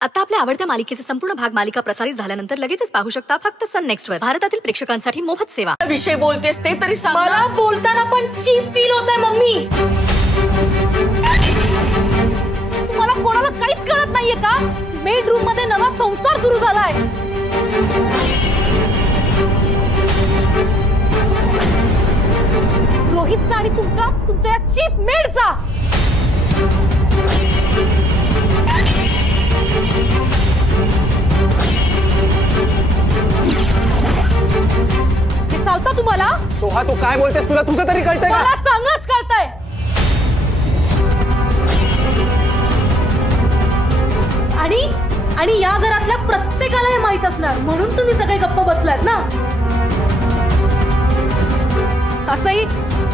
आता आपल्या आवडत्या मालिकेचे संपूर्ण भाग मालिका प्रसारित झाल्यानंतर लगेचच पाहू शकता फक्त सन नेक्स्ट वर. भारतातील प्रेक्षकांसाठी मोफत सेवा. विषय बोलतेस ते तरी सांग. मला बोलताना पण चीप फील होतंय मम्मी. तुम्हाला कोणाला काहीच कळत नाहीये का? बेडरूम मध्ये नवा संसार सुरू झालाय. रोहितचा आणि तुमच्या या चीप मेडचा. हे चालतं तुम्हाला? सोहा तू काय बोलतेस? तुला तुझं तरी कळतंय का? मला चांगलंच कळतंय. आणि या घरातल्या प्रत्येकाला हे माहित असणार म्हणून तुम्ही सगळे गप्प बसलात ना. असंही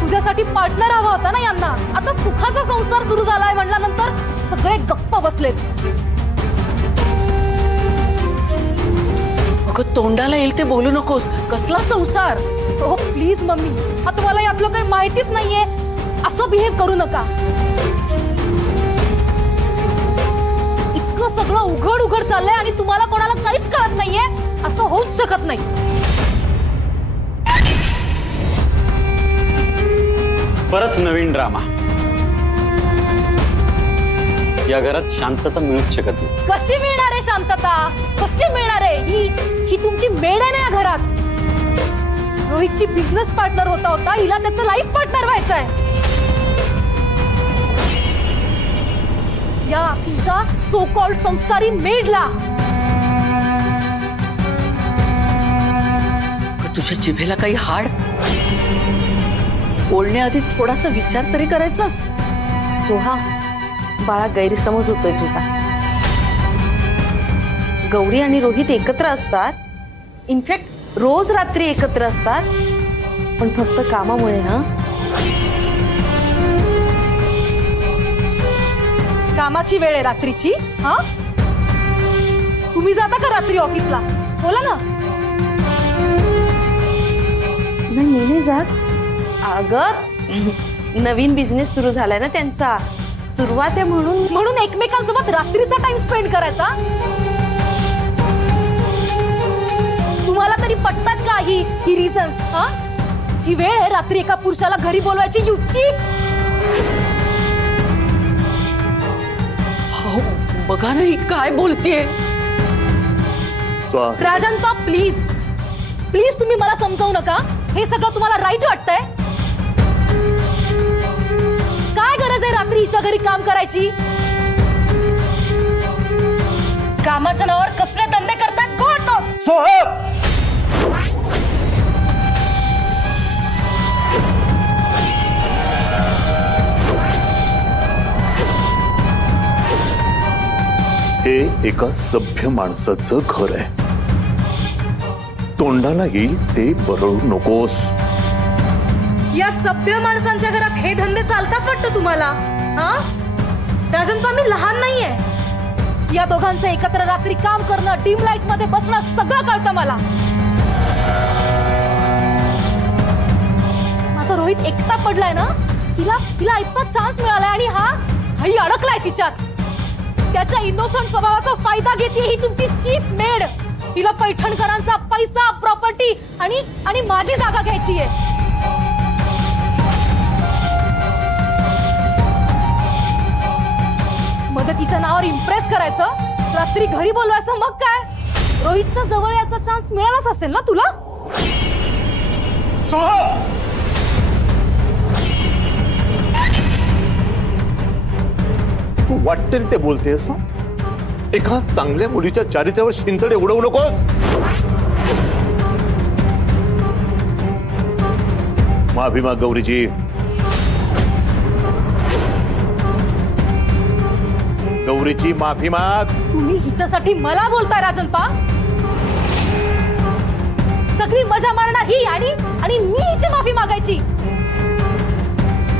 तुझ्यासाठी पार्टनर हवा होता ना यांना. आता सुखाचा संसार सुरू झालाय म्हणल्यानंतर सगळे गप्प बसलेत. अगं तोंडाला येईल ते बोलू नकोस. कसला संसार? हो प्लीज मम्मी, तुम्हाला यातलं काही माहितीच नाहीये. असं बिहेव करू नका. इतकं सगळं उघड उघड चाललंय आणि तुम्हाला कोणाला काहीच कळत नाहीये. असं होऊच शकत नाही. परत नवीन ड्रामा. या घरात शांतता मिळूच शकत नाही. कशी मिळणार आहे शांतता? कशी मिळणार आहे? ही तुमची मेड आहे ना या घरात. रोहितची बिझनेस पार्टनर होता हिला त्याचं लाईफ पार्टनर व्हायचंय. या तुमचा सो कॉल्ड संस्कारी मेडला. तुझ्या जिभेला काही हाड? बोलण्याआधी थोडासा विचार तरी करायचास. सोहा, बाळा गैरसमज होतोय तुझा. गौरी आणि रोहित एकत्र असतात. इनफॅक्ट रोज रात्री एकत्र असतात. पण फक्त कामामुळे ना. कामाची वेळ आहे रात्रीची. हा, तुम्ही जाता का रात्री ऑफिसला? बोला ना. नाही जात. अगं नवीन बिझनेस सुरू झालाय ना त्यांचा. सुरुवात आहे म्हणून एकमेकांसोबत रात्रीचा टाइम स्पेंड करायचा. तुम्हाला तरी पटतात का ही रिझन्स? हा, ही वेळ आहे रात्री एका पुरुषाला घरी बोलवायची. You cheap. हो बघा ना ही काय बोलतेय. राजनपा प्लीज प्लीज तुम्ही मला समजावू नका. हे सगळं तुम्हाला राईट वाटतंय? काय गरज आहे रात्री हिच्या घरी काम करायची? कामाच्या नावावर कसले धंदे करतात कोण नोस. हे एका सभ्य माणसाचं घर आहे. तोंडाला येईल ते बरळू नकोस. या सभ्य माणसांच्या घरात हे धंदे चालतात वाटतं तुम्हाला? हा, राजनपा मी लहान नाहीये. या दोघांचं एकत्र रात्री काम करणं, डीम लाईट मध्ये बसणं सगळं कळतं मला. माझा रोहित एकटा पडलाय ना. तिला इतका चान्स मिळालाय आणि हाही अडकलाय तिच्यात. त्याच्या इनोसंट स्वभावाचा फायदा घेते ही तुमची चीप मेड. तिला पैठणकरांचा पैसा, प्रॉपर्टी आणि माझी जागा घ्यायची आहे. मदतीच्या नावावर इम्प्रेस करायचं, रात्री घरी बोलवायचं. मग काय, रोहितच्या जवळ याचा चान्स मिळालाच असेल ना तुला. तू वाटेल ते बोलतेस ना. एका चांगल्या मुलीच्या चारित्र्यावर शिंतडे उडवू नकोस. माफी माग गौरीजी. गौरीची माफी माग. तुम्ही हिच्यासाठी मला बोलताय राजनपा? सगळी मजा मारणार ही आणि मी हिची माफी मागायची?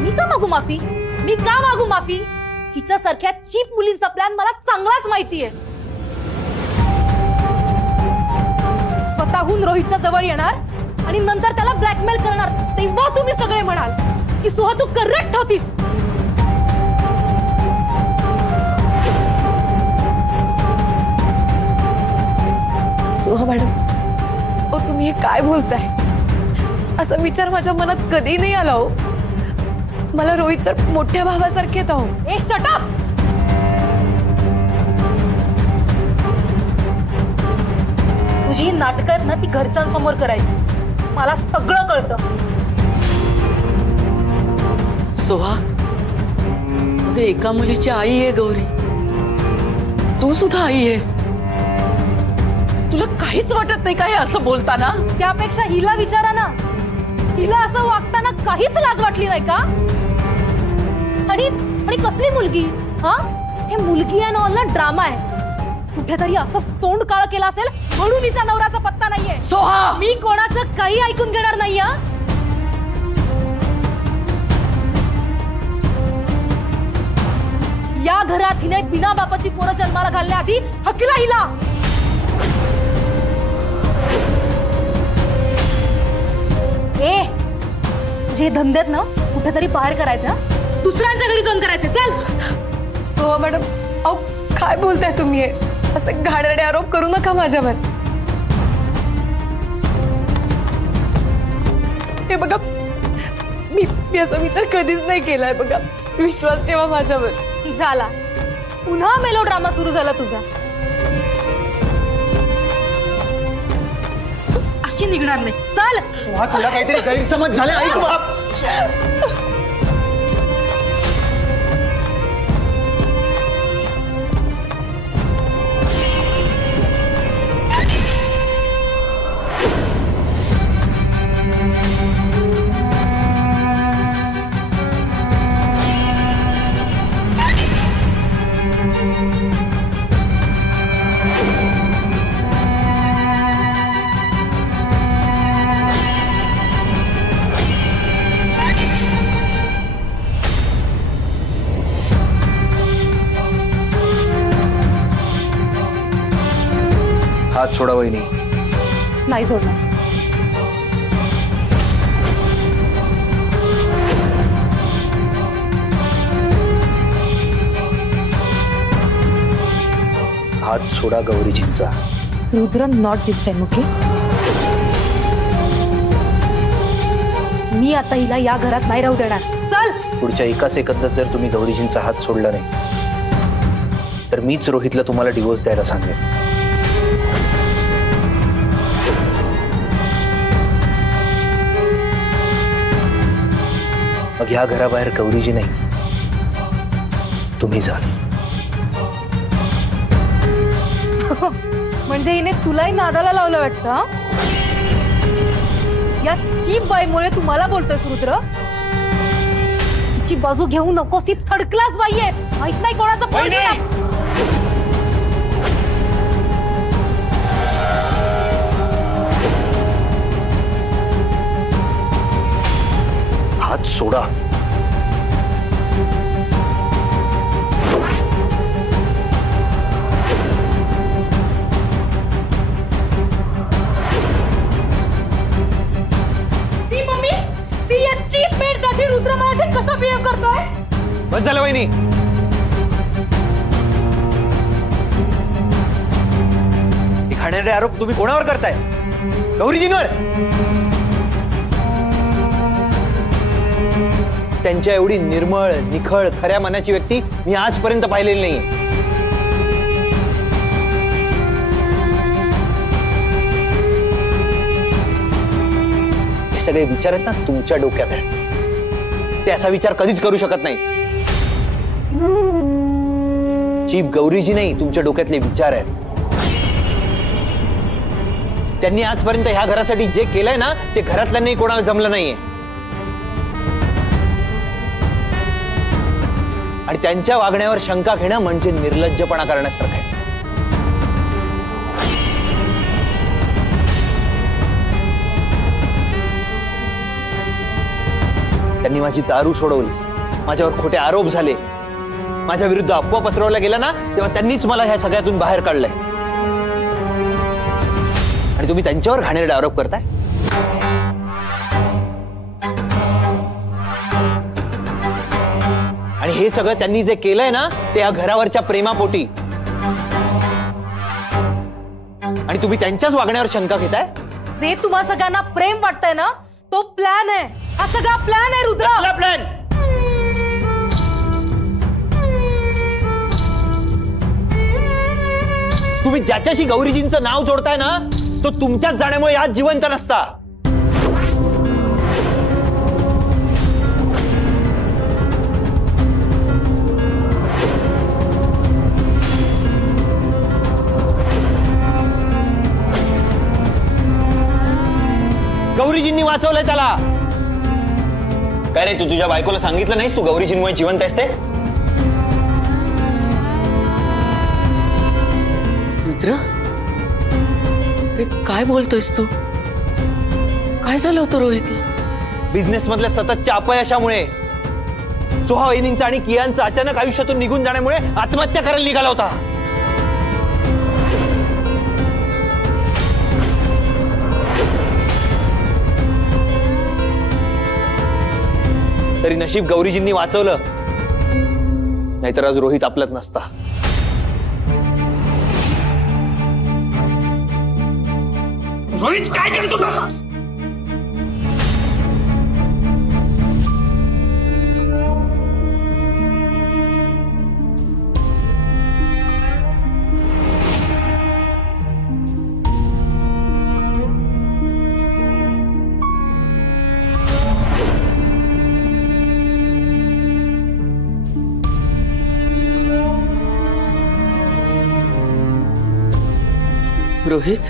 मी का मागू माफी? हिच्यासारख्या चीप मुलींचा प्लॅन मला चांगलाच माहितीये. स्वतःहून रोहितच्या जवळ येणार आणि नंतर त्याला ब्लॅकमेल करणार. तेव्हा तुम्ही सगळे म्हणाल की सोहा तू करेक्ट होतीस. सोहा मॅडम, ओ तुम्ही हे काय बोलताय? असा विचार माझ्या मनात कधी नाही आला हो. मला रोहित सर मोठ्या भावासारखे आहेत हो. ए शट अप. तुझी नाटकं आहेत ना ती घरच्यांसमोर करायची. मला सगळं कळतं. सोहा, अगं एका मुलीची आई आहे गौरी, तू सुद्धा आई आहेस. तुला काहीच वाटत नाही का हे असं बोलताना? त्यापेक्षा हिला विचारा ना, हिला असं वागताना काहीच लाज वाटली नाही का? आणि कसली मुलगी? हा, हे मुलगी आहे ना ड्रामा आहे. कुठेतरी असं तोंड काळ केलं असेल म्हणून हिच्या नवऱ्याचा पत्ता नाहीये. सोहा, मी कोणाचं काही ऐकून घेणार नाही. या घरात हिने बिना बापाची पोरं जन्माला घालण्याआधी हकीला हिला. ए, जे धंद्यात ना कुठेतरी बाहेर करायचं, दुसऱ्यांच्या घरी जाऊन करायचे. चल. सोहा मॅडम, अहो काय बोलताय तुम्ही? असे घाणेरडे आरोप करू नका माझ्यावर. हे बघा, मी असा विचार कधीच नाही केलाय. बघा, विश्वास ठेवा माझ्यावर. झाला, पुन्हा मेलोड्रामा सुरू झाला तुझा. अशी निघणार नाही. चल. तुला काहीतरी गैरसमज झाले. ऐक बाप. हात सोडा वहिनी. नाही सोडणार. हात सोडा गौरीजींचा. Rudra, not this time. Okay, मी आता हिला या घरात नाही राहू देणार. चल. पुढच्या एका सेकंदात जर तुम्ही गौरीजींचा हात सोडला नाही तर मीच रोहितला तुम्हाला डिवोर्स द्यायला सांगेन. मग ह्या घराबाहेर गौरीजी नाही, तुम्ही जाल. म्हणजे हिने तुलाही नादाला लावलं वाटतं. या चीप बाईमुळे तुम्हाला बोलतोय रुद्र. तिची बाजू घेऊ नकोस. ती थर्ड क्लास बाई आहे. माहित नाही कोणाचं पोरगं. हात सोडा. रुद्र माझ्याशी कसा बिहेव करतोय? बस झालं वहिनी. हे घाणेरडे आरोप तुम्ही कोणावर करताय? गौरीजींवर. त्यांच्या एवढी निर्मळ, निखळ, खऱ्या मनाची व्यक्ती मी आजपर्यंत पाहिलेली नाहीये. हे सगळे विचार आहेत ना तुमच्या डोक्यात आहेत. ते असा विचार कधीच करू शकत नाही. चीफ गौरीजी नाही, तुमच्या डोक्यातले विचार आहेत. त्यांनी आजपर्यंत ह्या घरासाठी जे केलंय ना ते घरातल्यांनाही कोणाला जमलं नाहीये. आणि त्यांच्या वागण्यावर शंका घेणं म्हणजे निर्लज्जपणा करण्यासारखं आहे. त्यांनी माझी दारू सोडवली, माझ्यावर खोटे आरोप झाले, माझ्या विरुद्ध अफवा पसरवल्या गेल्या ना तेव्हा त्यांनीच मला ह्या सगळ्यातून बाहेर काढलंय. आणि तुम्ही त्यांच्यावर घाणेरडे आरोप करताय. आणि हे सगळं त्यांनी जे केलंय ना ते या घरावरच्या प्रेमापोटी. आणि तुम्ही त्यांच्याच वागण्यावर शंका घेताय? जे तुम्हा सगळ्यांना प्रेम वाटतंय ना, तो प्लॅन आहे. हा सगळा प्लॅन आहे रुद्र. प्लॅन तुम्ही ज्याच्याशी गौरीजींचं नाव जोडताय ना, तो तुमच्याच जाण्यामुळे यात जिवंत नसता. गौरीजींनी वाचवलंय त्याला. काय रे, तू तुझ्या बायकोला सांगितलं नाहीस तू गौरीजींमुळे जिवंत आहेस ते? रुद्र, अरे काय बोलतोयस तू? काय झालं होतं रोहितला? बिझनेस मधल्या सततच्या अपयशामुळे, सोहा वहिनींचं आणि कियांचं अचानक आयुष्यातून निघून जाण्यामुळे आत्महत्या करायला निघाला होता. तरी नशीब गौरीजींनी वाचवलं, नाहीतर आज रोहित आपल्यात नसता. रोहित काय करतो तसा? रोहित,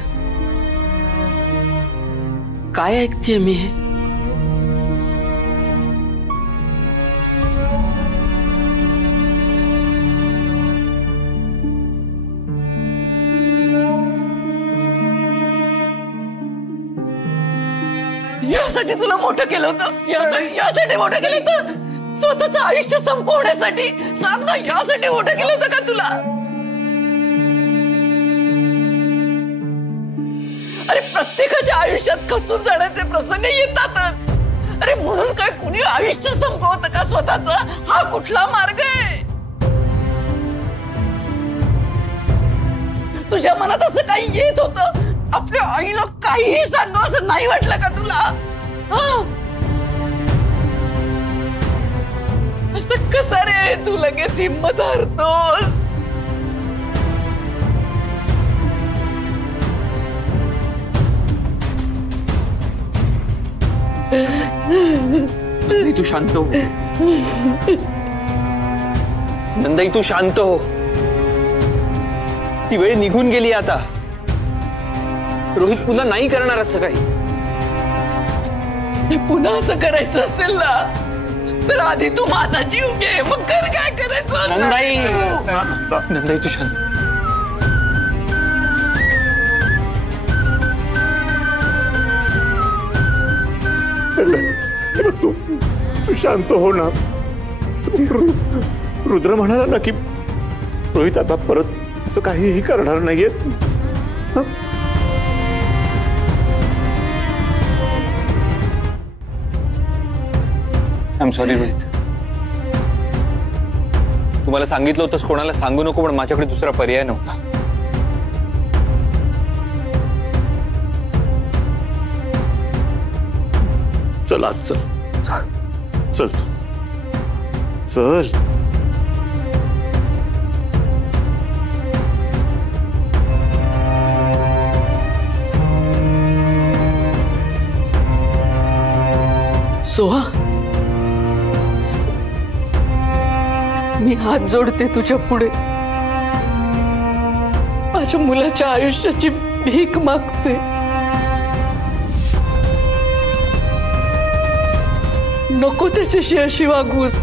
काय ऐकतेय मी हे? यासाठी तुला मोठं केलं होतं, यासाठी मोठं केलं होतं, स्वतःचं आयुष्य संपवण्यासाठी. सांग ना, यासाठी मोठं केलं होतं का तुला? अरे प्रत्येकाच्या आयुष्यात खचून जाण्याचे प्रसंग येतातच. अरे म्हणून काय कुणी आयुष्य संपवतं का स्वतःच? हा कुठला मार्ग आहे? तुझ्या मनात असं काही येत होतं? आपल्या आईला काहीही सांगावं असं नाही वाटलं का तुला? असं कसं रे तू लगेच हिंमत हरतोस? नंदाई तू शांत हो. नंदाई तू शांत हो. ती वेळ निघून गेली आता. रोहित पुन्हा नाही करणार असं काही. पुन्हा असं करायचं असेल ना, तर आधी तू माझा जीव घे, मग कर काय करायचं. नंदाई, नंदाई तू शांत. तू शांत हो ना. रुद्र म्हणाला ना की रोहित आता परत असं काहीही करणार नाहीये. I am sorry Rohit. तुम्हाला सांगितलं होतंस कोणाला सांगू नको, पण माझ्याकडे दुसरा पर्याय नव्हता. चल आज चल चल चल. सोहा, मी हात जोडते तुझ्या पुढे. माझ्या मुलाच्या आयुष्याची भीक मागते. नको त्याच्याशी अशी वागूस.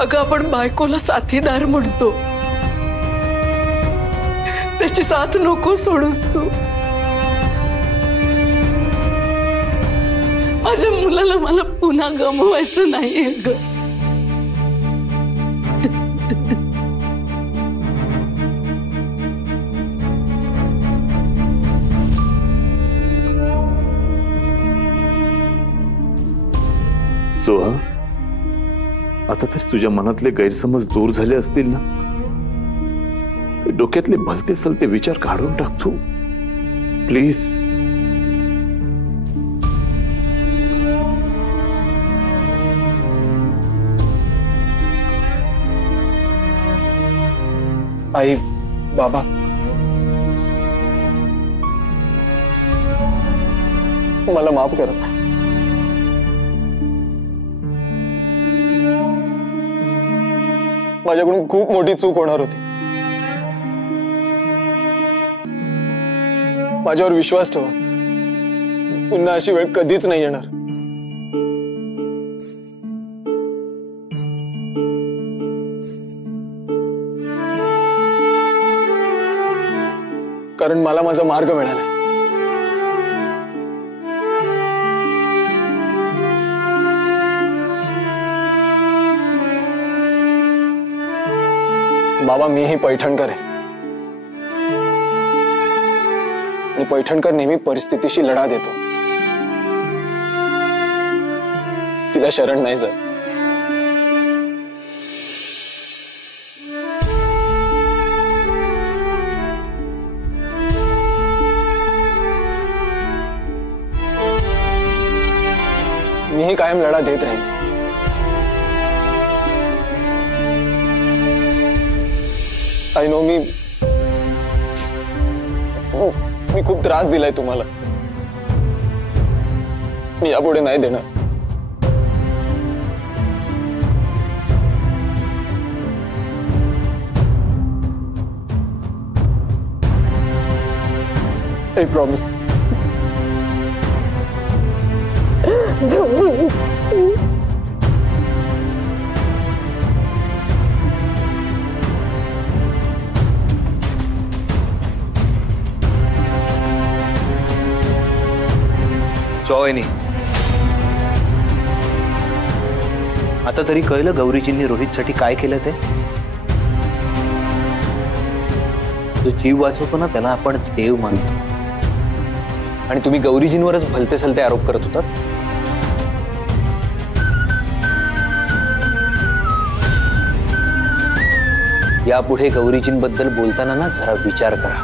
अगं आपण बायकोला साथीदार म्हणतो, त्याची साथ नको सोडूस तू. माझ्या मुलाला मला पुन्हा गमवायचं नाहीये ग. सोहा, आता तर तुझ्या मनातले गैरसमज दूर झाले असतील ना? डोक्यातले भलते सलते विचार काढून टाक तू प्लीज. आई, बाबा, मला माफ करा. माझ्याकडून खूप मोठी चूक होणार होती. माझ्यावर विश्वास ठेवा, पुन्हा अशी वेळ कधीच नाही येणार. कारण मला माझा मार्ग मिळाला. बाबा, मीही पैठणकर आहे आणि पैठणकर नेहमी परिस्थितीशी लढा देतो, तिला शरण नाही जात. मीही कायम लढा देत राहीन. आय नो, मी खूप त्रास दिलाय तुम्हाला. मी यापुढे नाही देणार. I promise. चॉयनी, आता तरी कळलं गौरीजींनी रोहितसाठी काय केलं ते. जो जीव वाचवतो ना त्याला आपण देव मानतो. आणि तुम्ही गौरीजींवरच भलते सलते आरोप करत होतात. यापुढे गौरीजींबद्दल बोलताना ना जरा विचार करा.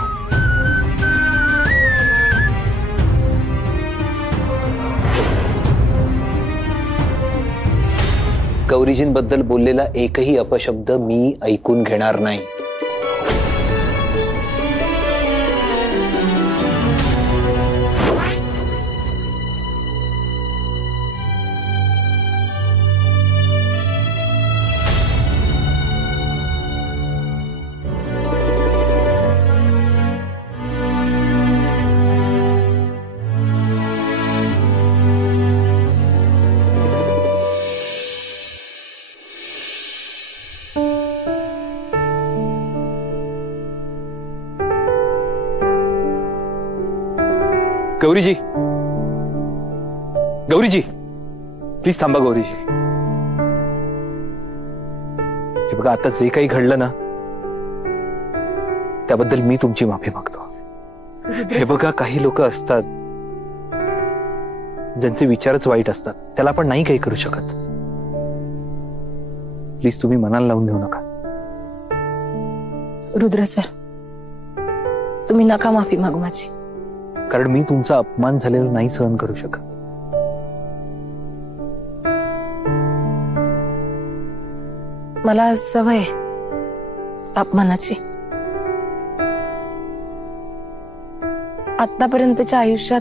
गौरीजींबद्दल बोललेला एकही अपशब्द मी ऐकून घेणार नाही. गौरीजी, गौरीजी, प्लीज थांबा. गौरीजी, हे बघा, आता जे काही घडलं ना त्याबद्दल मी तुमची माफी मागतो. हे बघा, काही लोक असतात ज्यांचे विचारच वाईट असतात, त्याला आपण नाही काही करू शकत. प्लीज तुम्ही मनाला लावून घेऊ नका. रुद्र सर, तुम्ही नका माफी मागू माझी. कारण मी तुमचा अपमान झालेला नाही सहन करू शकत. मला सवय अपमानाची. आतापर्यंतच्या आयुष्यात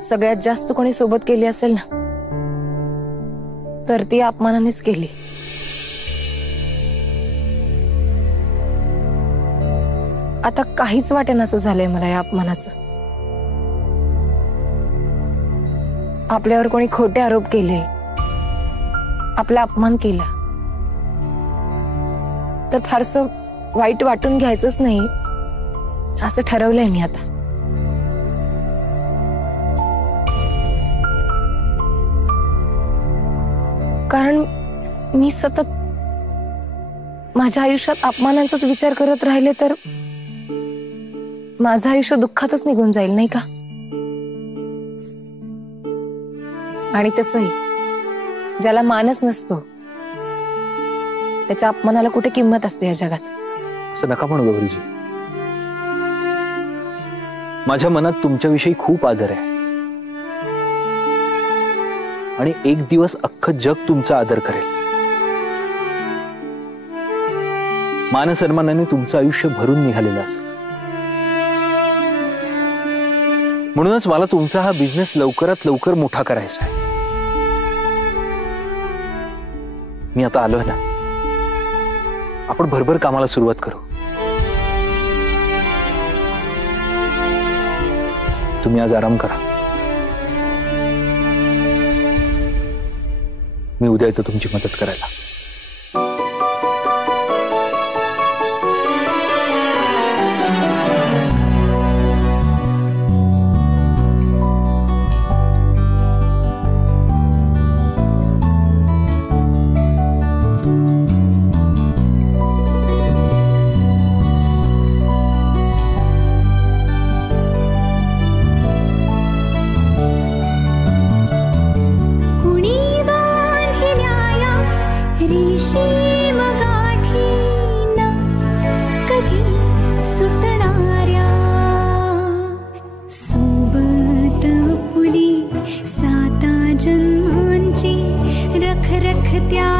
सगळ्यात जास्त कोणी सोबत केली असेल ना तर ती अपमानानेच केली. आता काहीच वाटेनासं झालंय मला या अपमानाचं. आपल्यावर कोणी खोटे आरोप केले, आपला अपमान केला तर फारसं वाईट वाटून घ्यायचंच नाही असं ठरवलंय मी आता. कारण मी सतत माझ्या आयुष्यात अपमानांचाच विचार करत राहिले तर माझं आयुष्य दुःखातच निघून जाईल, नाही का? आणि तसंही ज्याला मानच नसतो त्याच्या अपमानाला कुठे किंमत असते या जगात. असं नका म्हणू गौरीजी. माझ्या मनात तुमच्याविषयी खूप आदर आहे आणि एक दिवस अख्खं जग तुमचा आदर करेल. मान सन्मानाने तुमचं आयुष्य भरून निघालेलं असं. म्हणूनच मला तुमचा हा बिझनेस लवकरात लवकर मोठा करायचा आहे. मी आता आलोय ना, आपण भरभर कामाला सुरुवात करू. तुम्ही आज आराम करा. मी उद्या येतो तुमची मदत करायला. रेशीम गाठीना कधी सुटणाऱ्या सोबत पुली 7 जन्मांची रख रख त्या